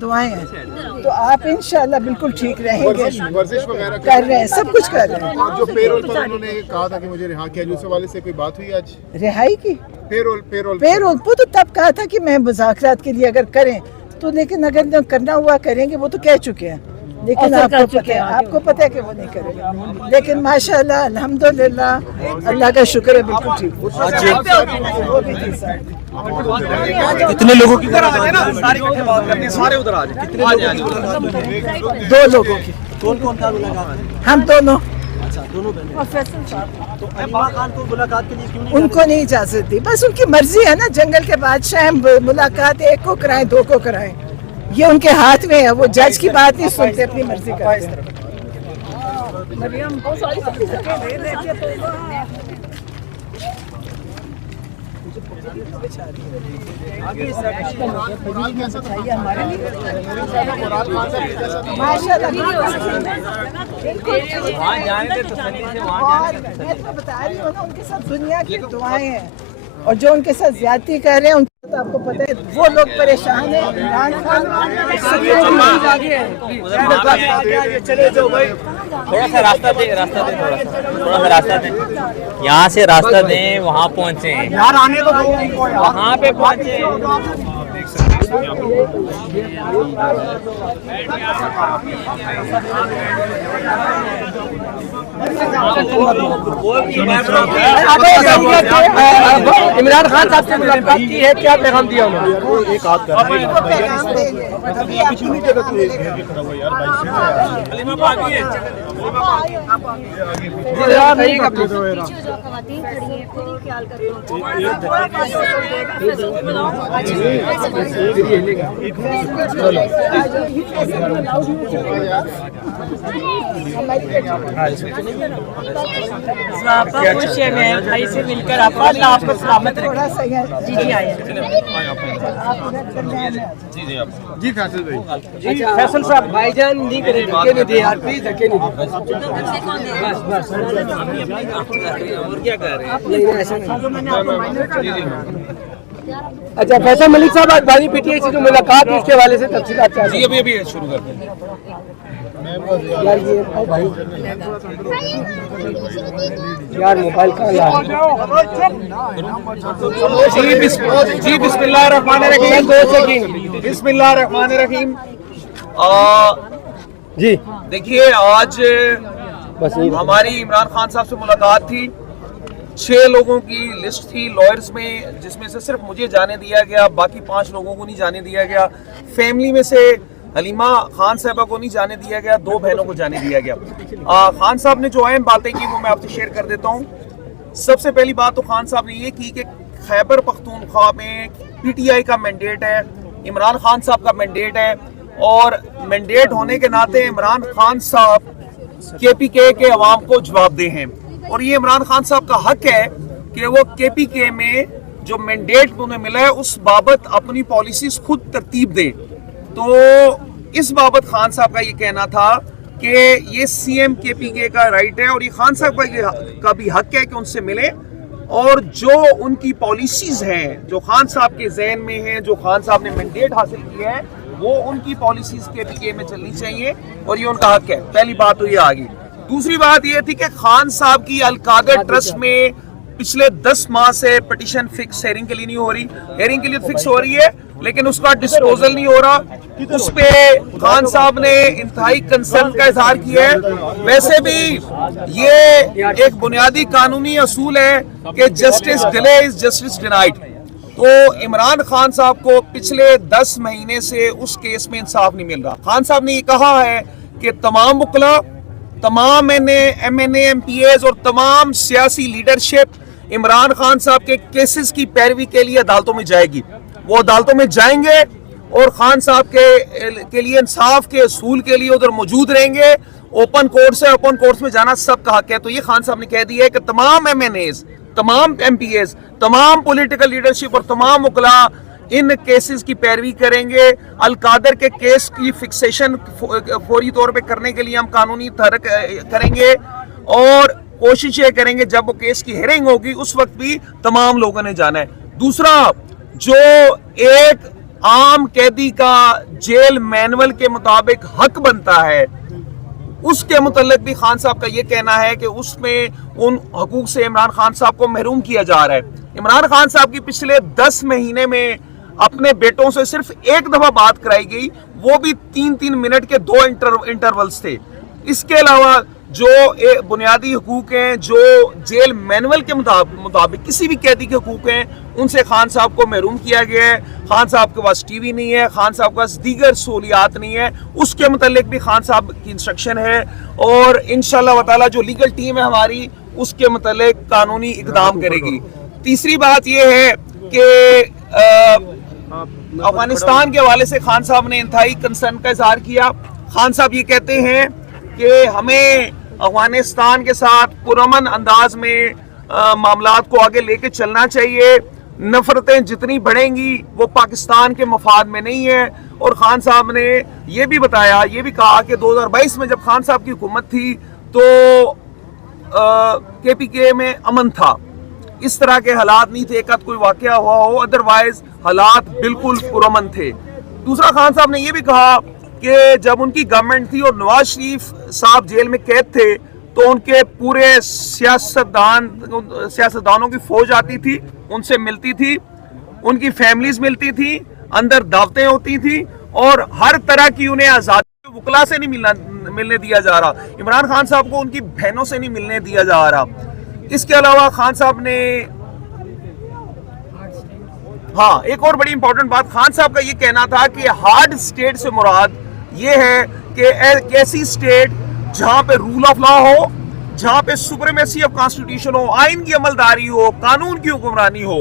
دعائیں ہیں تو آپ انشاءاللہ بالکل ٹھیک رہیں گے. ورزش وغیرہ کر رہے ہیں, سب کچھ کر رہے ہیں. اور جو پیرول پر انہوں نے کہا تھا کہ مجھے رہا کیا, اس حوالے سے کوئی بات ہوئی آج؟ رہائی کی پیرول وہ تو تب کہا تھا کہ میں مذاکرات کے لیے اگر کریں تو, لیکن اگر کرنا ہوا کریں گے, وہ تو کہہ چکے ہیں. لیکن آپ کو پتہ ہے کہ وہ نہیں کرے گا. لیکن ماشاءاللہ الحمدللہ اللہ کا شکر ہے بالکل ٹھیک. کتنے لوگوں کی سارے ادھر آ جائیں, کتنے 2 لوگوں کی. کون کون تھا ملاقات؟ ہم دونوں. دونوں تو عمران خان کو ملاقات کے لیے کیوں نہیں؟ ان کو نہیں اجازت دی, بس ان کی مرضی ہے نا. جنگل کے بادشاہ ہیں, ملاقات 1 کو کرائیں 2 کو کرائیں, یہ ان کے ہاتھ میں ہے. وہ جج کی بات نہیں سنتے, اپنی مرضی کرتے ہیں. بتا رہی ہوں نا, ان کے ساتھ دنیا کی دعائیں ہیں, اور جو ان کے ساتھ زیادتی کر رہے ہیں ان کو آپ کو پتہ ہے وہ لوگ پریشان ہیں. عمران خان تھوڑا سا راستہ دیں, تھوڑا سا راستہ دیں, یہاں سے راستہ دیں, وہاں پہنچے ہیں, وہاں پہ پہنچے. عمران خان صاحب سے ملاقات کی ہے, کیا پیغام دیا انہوں نے؟ خوش ہے, میں بھائی سے مل کر آپ کو سلامت رکھا. جی آئے. جی فیصل بھائی. فیصل صاحب بھائی جان نہیں کریں, دھکے نہیں دے یار, پلیز دھکے نہیں دے. اور کیا کر رہے ہیں؟ اچھا فیصل ملک صاحب, آج بانی پی ٹی آئی سے جو ملاقات ہے اس کے حوالے سے تفصیلات کیا ہیں؟ ابھی شروع کرتے ہیں. یار موبائل کہاں لا رہے جی بسم اللہ الرحمن الرحیم. بسم اللہ الرحمن الرحیم. جی دیکھیے, آج ہماری عمران خان صاحب سے ملاقات تھی. 6 لوگوں کی لسٹ تھی لائرز میں, جس میں سے صرف مجھے جانے دیا گیا, باقی 5 لوگوں کو نہیں جانے دیا گیا. فیملی میں سے حلیمہ خان صاحبہ کو نہیں جانے دیا گیا, 2 بہنوں کو جانے دیا گیا. خان صاحب نے جو اہم باتیں کی وہ میں آپ سے شیئر کر دیتا ہوں. سب سے پہلی بات تو خان صاحب نے یہ کی کہ خیبر پختونخوا میں پی ٹی آئی کا مینڈیٹ ہے, عمران خان صاحب کا مینڈیٹ ہے, اور مینڈیٹ ہونے کے ناطے عمران خان صاحب کے پی کے عوام کو جواب دہ ہیں, اور یہ عمران خان صاحب کا حق ہے کہ وہ کے پی کے میں جو مینڈیٹ انہیں ملا ہے اس بابت اپنی پالیسیز خود ترتیب دیں. تو اس بابت خان صاحب کا یہ کہنا تھا کہ یہ سی ایم کے پی کے کا رائٹ ہے, اور یہ خان صاحب کا بھی حق ہے کہ ان سے ملیں, اور جو ان کی پالیسیز ہیں جو خان صاحب کے ذہن میں ہیں, جو خان صاحب نے مینڈیٹ حاصل کیا ہے, وہ ان کی پالیسیز کے پی کے میں چلنی چاہیے, اور یہ ان کا حق ہے. پہلی بات تو یہ آگئی. دوسری بات یہ تھی کہ خان صاحب کی القادر ٹرسٹ میں پچھلے 10 ماہ سے پٹیشن فکس ہیئرنگ کے لیے نہیں ہو رہی. ہیئرنگ کے لیے فکس ہو رہی ہے لیکن اس کا ڈسپوزل نہیں ہو رہا. اس پہ خان صاحب نے انتہائی کنسرن کا اظہار کیا ہے. ویسے بھی یہ ایک بنیادی قانونی اصول ہے کہ justice delay is justice denied. تو عمران خان صاحب کو پچھلے 10 مہینے سے اس کیس میں انصاف نہیں مل رہا. خان صاحب نے یہ کہا ہے کہ تمام وکلاء, تمام M N A M P As اور تمام سیاسی لیڈرشپ عمران خان صاحب کے کیسز کی پیروی کے لیے عدالتوں میں جائے گی. وہ عدالتوں میں جائیں گے اور خان صاحب کے لیے انصاف کے اصول کے لیے ادھر موجود رہیں گے. اوپن کورٹس ہے, اوپن کورٹس میں جانا سب کا حق ہے. تو یہ خان صاحب نے کہہ دیا ہے کہ تمام ایم این ایز, تمام ایم پی ایز, تمام پولیٹیکل لیڈرشپ اور تمام وکلاء ان کیسز کی پیروی کریں گے. القادر کے کیس کی فکسیشن فوری طور پہ کرنے کے لیے ہم قانونی تحرک کریں گے, اور کوشش یہ کریں گے جب وہ کیس کی ہیئرنگ ہوگی اس وقت بھی تمام لوگوں نے جانا ہے. دوسرا, جو ایک عام قیدی کا جیل مینول کے مطابق حق بنتا ہے، اس کے متعلق بھی خان صاحب کا یہ کہنا ہے کہ اس میں ان حقوق سے عمران خان صاحب کو محروم کیا جا رہا ہے۔ عمران خان صاحب کی پچھلے 10 مہینے میں اپنے بیٹوں سے صرف ایک دفعہ بات کرائی گئی، وہ بھی 3 منٹ کے 2 انٹرولز تھے۔ اس کے علاوہ جو بنیادی حقوق ہیں، جو جیل مینول کے مطابق کسی بھی قیدی کے حقوق ہیں، ان سے خان صاحب کو محروم کیا گیا ہے۔ خان صاحب کے پاس ٹی وی نہیں ہے، خان صاحب کے پاس دیگر سہولیات نہیں ہے، اس کے متعلق بھی خان صاحب کی انسٹرکشن ہے، اور انشاءاللہ تعالی جو لیگل ٹیم ہے ہماری اس کے متعلق قانونی اقدام کرے گی۔ تیسری بات یہ ہے کہ افغانستان کے حوالے سے خان صاحب نے انتہائی کنسرن کا اظہار کیا۔ خان صاحب یہ کہتے ہیں کہ ہمیں افغانستان کے ساتھ پرامن انداز میں معاملات کو آگے لے کے چلنا چاہیے، نفرتیں جتنی بڑھیں گی وہ پاکستان کے مفاد میں نہیں ہے۔ اور خان صاحب نے یہ بھی بتایا، یہ بھی کہا کہ 2022 میں جب خان صاحب کی حکومت تھی تو کے پی کے میں امن تھا، اس طرح کے حالات نہیں تھے، ایک آدھ کوئی واقعہ ہوا ہو، ادروائز حالات بالکل پرامن تھے۔ دوسرا خان صاحب نے یہ بھی کہا کہ جب ان کی گورنمنٹ تھی اور نواز شریف صاحب جیل میں قید تھے تو ان کے پورے سیاستدانوں کی فوج آتی تھی، ان سے ملتی تھی، ان کی فیملیز ملتی تھی، اندر دعوتیں ہوتی تھی، اور ہر طرح کی انہیں آزادی وکلا سے نہیں ملنے دیا جا رہا، عمران خان صاحب کو ان کی بہنوں سے نہیں ملنے دیا جا رہا۔ اس کے علاوہ خان صاحب نے ایک اور بڑی امپورٹنٹ بات، خان صاحب کا یہ کہنا تھا کہ ہارڈ اسٹیٹ سے مراد یہ ہے کہ ایک ایسی اسٹیٹ جہاں پہ رول آف لا ہو، جہاں پہ سپریمیسی آف کانسٹیٹیوشن ہو، آئین کی عملداری ہو، قانون کی حکمرانی ہو،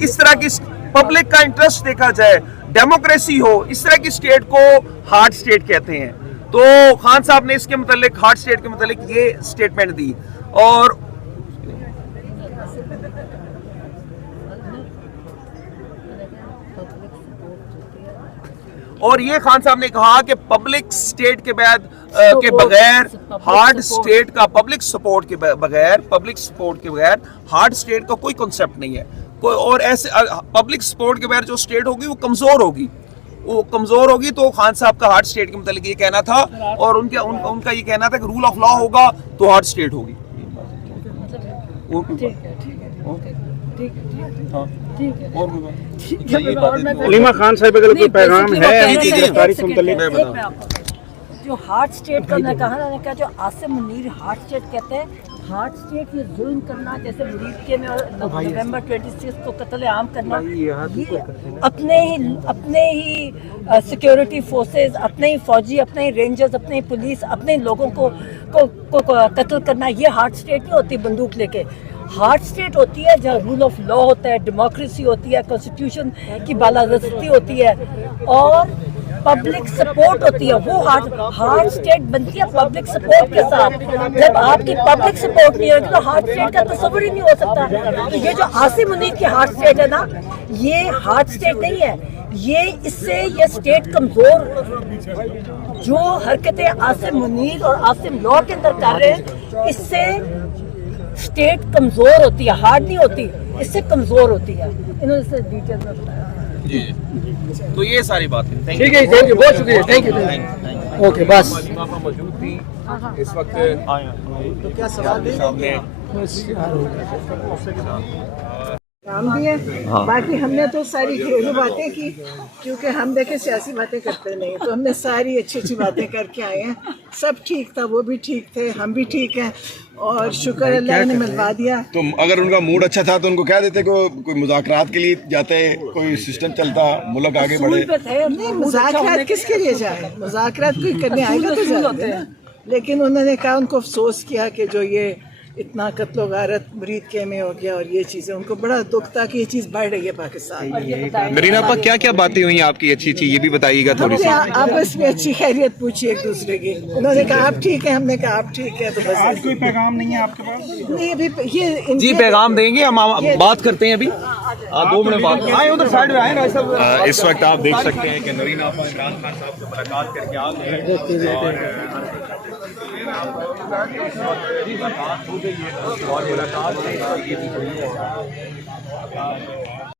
اس طرح کی پبلک کا انٹرسٹ دیکھا جائے، ڈیموکریسی ہو، اس طرح کی اسٹیٹ کو ہارڈ اسٹیٹ کہتے ہیں۔ تو خان صاحب نے اس کے متعلق، ہارڈ اسٹیٹ کے متعلق یہ اسٹیٹمنٹ دی، اور یہ خان صاحب نے کہا کہ پبلک سپورٹ کے بغیر ہارڈ اسٹیٹ کا ہارڈ اسٹیٹ کا کوئی کنسپٹ نہیں ہے، اور ایسے پبلک سپورٹ کے بغیر جو اسٹیٹ ہوگی وہ کمزور ہوگی، تو خان صاحب کا ہارڈ اسٹیٹ کے متعلق یہ کہنا تھا، اور ان کا یہ کہنا تھا کہ رول آف لا ہوگا تو ہارڈ اسٹیٹ ہوگی۔ علیمہ خان صاحب اگر کوئی پیغام ہے گرفتاری سے متعلق؟ جو ہارڈ اسٹیٹ کا میں کہا جو عاصم منیر ہارڈ اسٹیٹ کہتے ہیں، ہارڈ اسٹیٹ یہ ظلم کرنا، جیسے مرید کے میں نومبر 26 کو قتل عام کرنا، یہ اپنے ہی سیکیورٹی فورسز، اپنے ہی فوجی، اپنے ہی رینجرز، اپنے ہی پولیس، اپنے لوگوں کو قتل کرنا، یہ ہارڈ اسٹیٹ نہیں ہوتی بندوق لے کے۔ ہارڈ اسٹیٹ ہوتی ہے جہاں رول آف لا ہوتا ہے، ڈیموکریسی ہوتی ہے، کانسٹیٹیوشن کی بالادستی ہوتی ہے، اور پبلک سپورٹ ہوتی ہے۔ وہ ہارڈ اسٹیٹ بنتی ہے پبلک سپورٹ کے ساتھ۔ جب آپ کی پبلک سپورٹ نہیں ہوگی تو ہارڈ اسٹیٹ کا تصور ہی نہیں ہو سکتا۔ تو یہ جو عاصم منیر کی ہارڈ اسٹیٹ ہے نا، یہ ہارڈ اسٹیٹ نہیں ہے، یہ اسٹیٹ کمزور، جو حرکتیں عاصم منیر اور عاصم لا کے اندر کر رہے ہیں، اس سے اسٹیٹ کمزور ہوتی ہے، ہارڈ نہیں ہوتی، اس سے کمزور ہوتی ہے۔ انہوں نے اس سے ڈیٹیل میں بتایا۔ جی تو یہ ساری باتیں ٹھیک ہے، تھینک یو، بہت شکریہ، تھینک یو، اوکے بس۔ موجود تھی اس وقت، تو کیا سوال ہے؟ کام بھی ہے، باقی ہم نے تو ساری گھریلو باتیں کی، کیونکہ ہم دیکھیں سیاسی باتیں کرتے نہیں، تو ہم نے ساری اچھی باتیں کر کے آئے ہیں۔ سب ٹھیک تھا، وہ بھی ٹھیک تھے، ہم بھی ٹھیک ہیں، اور شکر اللہ نے ملوا دیا۔ تو اگر ان کا موڈ اچھا تھا تو ان کو کہہ دیتے کہ کوئی مذاکرات کے لیے جاتے، کوئی سسٹم چلتا، ملک آگے بڑھے۔ نہیں، مذاکرات کس کے لیے جائیں، مذاکرات کوئی کرنے آئے گا تو جاتے ہیں، لیکن انہوں نے کہا، ان کو افسوس کیا کہ جو یہ اتنا قتل و غارت مرید کے میں ہو گیا، اور یہ چیزیں ان کو بڑا دکھ تھا کہ یہ چیز بڑھ رہی ہے پاکستان میں۔ نرین آپا کیا باتیں ہوئی آپ کی اچھی اچھی، یہ بھی بتائیے گا تھوڑی سی۔ آپس میں اچھی خیریت پوچھی ایک دوسرے کی، انہوں نے کہا آپ ٹھیک ہیں، ہم نے کہا آپ ٹھیک ہے، تو بس۔ آج کوئی پیغام نہیں ہے آپ کے پاس؟ نہیں، ابھی یہ جی پیغام دیں گے، ہم بات کرتے ہیں ابھی 2 منٹ بعد۔ آئیں ادھر سائڈ میں آئیں راج صاحب۔ اس وقت آپ دیکھ سکتے ہیں کہ نرین آپا عمران خان صاحب سے ملاقات کر کے آ گئے ہیں، اور ملاقات